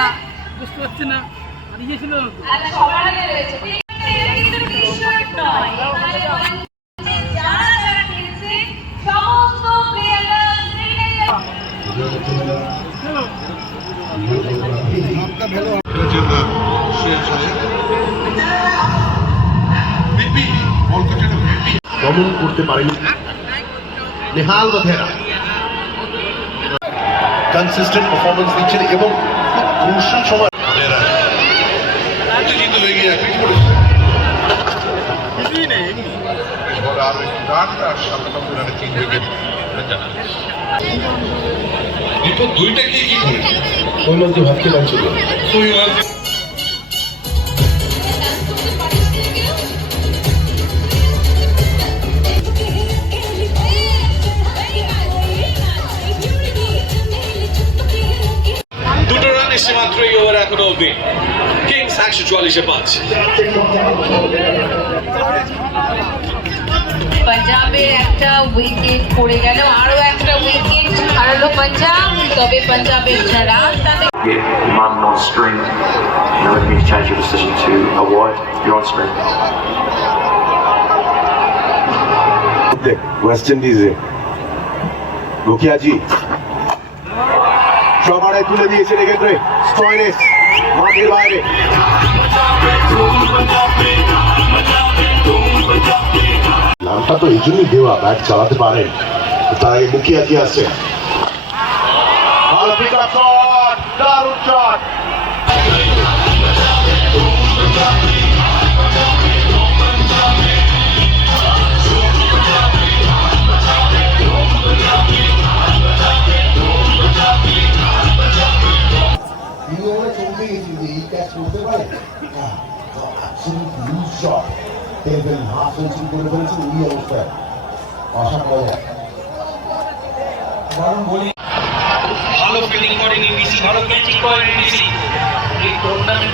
না বুঝতে পারছি না আর ইয়ে ছিল দমন করতে পারেনি নেহাল বধেরা কনসিস্টেন্ট পারফরমেন্স দিচ্ছেন এবং ক্রুশাল সময় দুইটা কি করে ওই মধ্যে ভাবতে পারছিল দুটো রান এসে মাত্র এই ওভার এখনো অব্দি কিংস 144-5 পাঞ্জাবের একটা উইকেট পড়ে গেল, আরো একটা উইকেট হারালো পাঞ্জাব। তবে পাঞ্জাবের রান তাদের Martin on string, you're looking to change your decision to a wide, you're on string. West ইন্ডিজে মুখিয়াজি সবাই তুলে দিয়েছেন এক্ষেত্রে স্টয়নেস মাঠের বাইরে নামটা তো এই জন্যই দেওয়া ব্যাট চালাতে পারেন তাই মুখিয়াজি আছে ভালো পিক আপ শট দারুণ শট চলতে গেছিল এই ক্যাচ করতে পারে শট দেখবেন হাফ সেঞ্চুরি করে ফেলেছেন এই অবস্থায় আশা করা যায় ভালো ফিল্ডিং করেনি বিসি, ভালো ব্যাটিং করেনি বিসি এই টুর্নামেন্টে